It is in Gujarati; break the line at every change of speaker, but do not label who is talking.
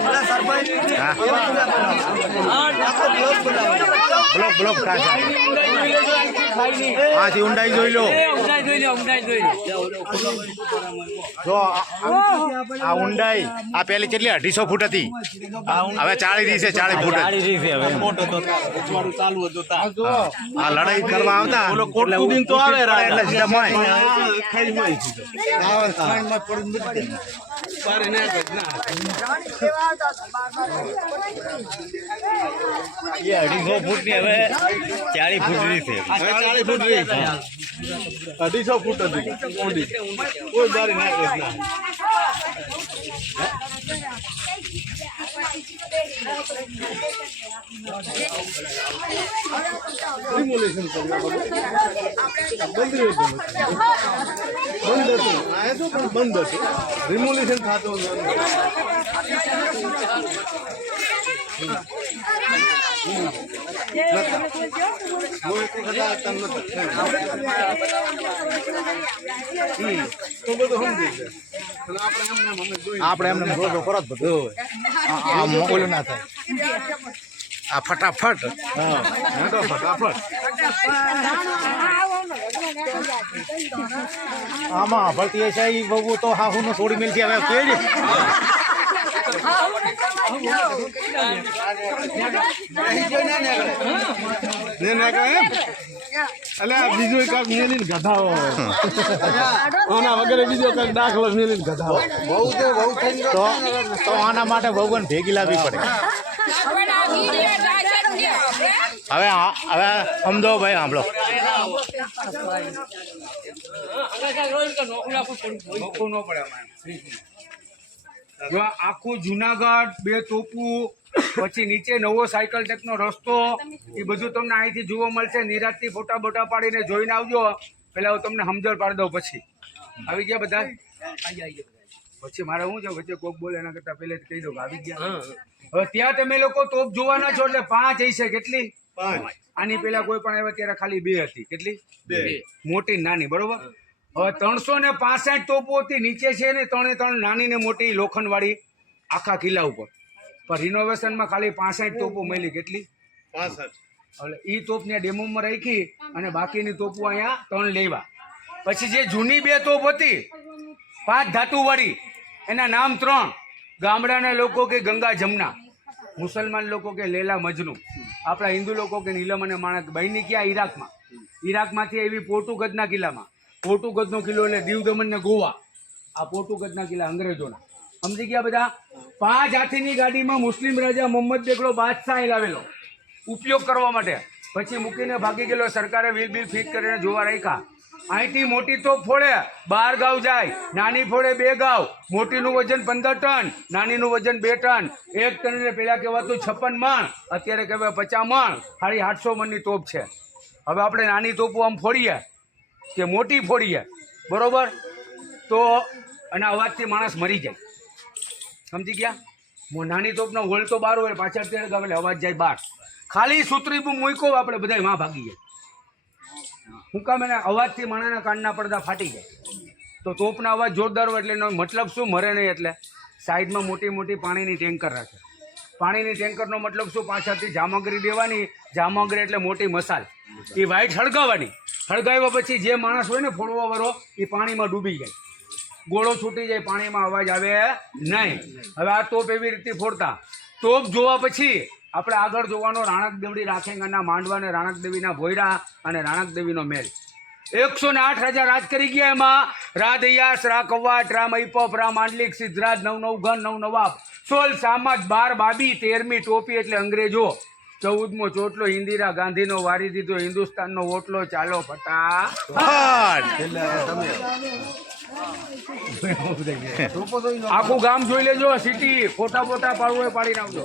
સરપંચ આખો દિવસ બોલાવો બ્લોક બ્લોક આથી ઊંડાઈ જોઈ લો જો આ- આ ઊંડાઈ આ પેલી કેટલી અઢીસો ફૂટ હતી. હવે ચાળી દી છે ચાળી ફૂટ. આ લડાઈ કરવા આવતા.
કોટકુદીન તો આવે
એટલે. સીધા મોય.
અઢીસો ફૂટની હવે ચાલીસ ફૂટની છે.
હવે ચાલીસ ફૂટ રહી છે. અઢીસો ફૂટ હતી ઊંડી. કોઈ બારી નાખે જ ના Demolition કર્યું આ બધું. બંધ રહ્યું હતું. બંધ હતું આ તો પણ બંધ હતું રિમોલ્યુશન થતું હતું. હું એક વખત આ તમ નતો. હમ. તો બધું સમજી જાય. અને આપણે એમને
રોજો કરો બધું. આ- આમ ના થાય. આ ફટાફટ.
હા હા
આમાં ભરતી છે એ બહુ તો હાહુ નો થોડી મિલતી હવે?
અલે બીજો એક મેલીને ગધાવો આના વગેરે બીજો કાક દાખલો મેલીને ગધાવો બહુ તો બહુ
તો આના માટે ભગવાન ભેગી લાવવી પડે હવે હવે સમજો ભાઈ સાંભળો
જો આખું જુનાગઢ બે તોપુ પછી નીચે નવો સાયકલ ટેકનો રસ્તો એ બધું તમને અહીંથી જોવા મળશે. નિરાતથી ફોટા બોટા પાડીને જોઈને આવજો. પેલા હું તમને સમજણ પાડી દઉં પછી. આવી ગયા બધા? પછી મારે શું છે? વચ્ચે કોક બોલે એના કરતા પહેલે કહી દઉં આવી ગયા. હવે ત્યાં તમે લોકો તોપ જોવાના છો એટલે પાંચ હશે. કેટલી? આની પેલા કોઈ પણ આવ્યા ત્યારે ખાલી બે હતી. કેટલી?
બે.
મોટી નાની. બરોબર? હવે ત્રણસો ને પાસઠ તોપો હતી નીચે છે ને ત્રણે ત્રણ નાની ને મોટી લોખંડવાળી આખા કિલ્લા ઉપર. પણ રિનોવેશનમાં ખાલી પાસઠ તોપો મળી. કેટલી?
પાસઠ.
એટલે એ તોપ ને ડેમોમાં રાખી અને બાકીની તોપો અહીંયા ત્રણ લેવા. પછી જે જૂની બે તોપ હતી પાંચ ધાતુવાળી એના નામ ત્રણ. ગામડાના લોકો કે ગંગા જમના. મુસલમાન લોકો કે લેલા મજનુ. આપણા હિન્દુ લોકો કે નીલમ અને માણક. બહેની ક્યાં ઈરાકમાં? ઈરાકમાંથી એવી પોર્ટુગજના કિલ્લામાં. પોર્ટુગજનો કિલ્લો એટલે દીવ દમણ ને ગોવા. આ પોર્ટુગજના કિલ્લા અંગ્રેજોના. સમજી ગયા બધા? પાંચ હાથીની ગાડીમાં મુસ્લિમ રાજા મોહમ્મદ બેગડો બાદશાહ લાવેલો. ઉપયોગ કરવા માટે. પછી મૂકીને ભાગી ગયેલો. સરકારે વિલ બિલ ફિટ કરીને જોવા રાખ્યા. અહીંથી મોટી તોપ ફોડે, બાર ગાવ જાય. નાની ફોડે બે ગાવ મોટીનું વજન પંદર ટન, નાનીનું વજન બે ટન. એક ટન એટલે પેલા કહેવાતું છપ્પન મણ. અત્યારે કહેવાય પચાસ મણ. ખાલી આઠસો મણની તોપ છે. હવે આપણે નાની તોપો આમ ફોડીએ. કે મોટી ફોડી જાય બરોબર? તો અને અવાજથી માણસ મરી જાય. સમજી ગયા? નાની તોપનો હોલ તો બાર હોય, પાછળ ત્યારે ગાવ એટલે અવાજ જાય બાર. ખાલી સૂત્રી મૂકો આપણે બધા માં ભાગી જાય હું કામ એના અવાજથી માણાના કાનના પડદા ફાટી જાય. તો તોપના અવાજ જોરદાર હોય એટલે મતલબ શું? મરે નહીં એટલે. સાઈડમાં મોટી મોટી પાણીની ટેન્કર રાખે. પાણીની ટેન્કરનો મતલબ શું? પાછળથી જામગરી દેવાની, જામગરી એટલે મોટી મસાલ. એ વાઈટ સળગાવવાની સળગાવ્યા પછી જે માણસ હોય ને ફોડવા વાળો, એ પાણીમાં ડૂબી જાય. ગોળો છૂટી જાય, પાણીમાં અવાજ આવે નહીં. હવે આ તોપ એવી રીતે ફોડતા. તોપ જોવા પછી આપણે આગળ જોવાનો રાણક દેવડી રાખેંગાના માંડવા અને રાણક દેવીના ભોયરા અને રાણક દેવીનો મેળ એકસો ને આઠ રાજા રાજ કરી ગયા એમાં. રાધયાસ રા કવાટ રા મૈપપ રા માંડલિક સિદ્ધરાજ નવ નવ ઘન નવ નવાબ સોળ સામાજ બાર બાબી તેરમી ટોપી એટલે અંગ્રેજો. ચૌદમો ચોટલો ઇન્દિરા ગાંધીનો વારી દીધો હિન્દુસ્તાનનો ઓટલો. ચાલો ફટા આખું ગામ જોઈ લેજો સિટી ફોટા ફોટા પાડવું હોય પાડી નાખજો.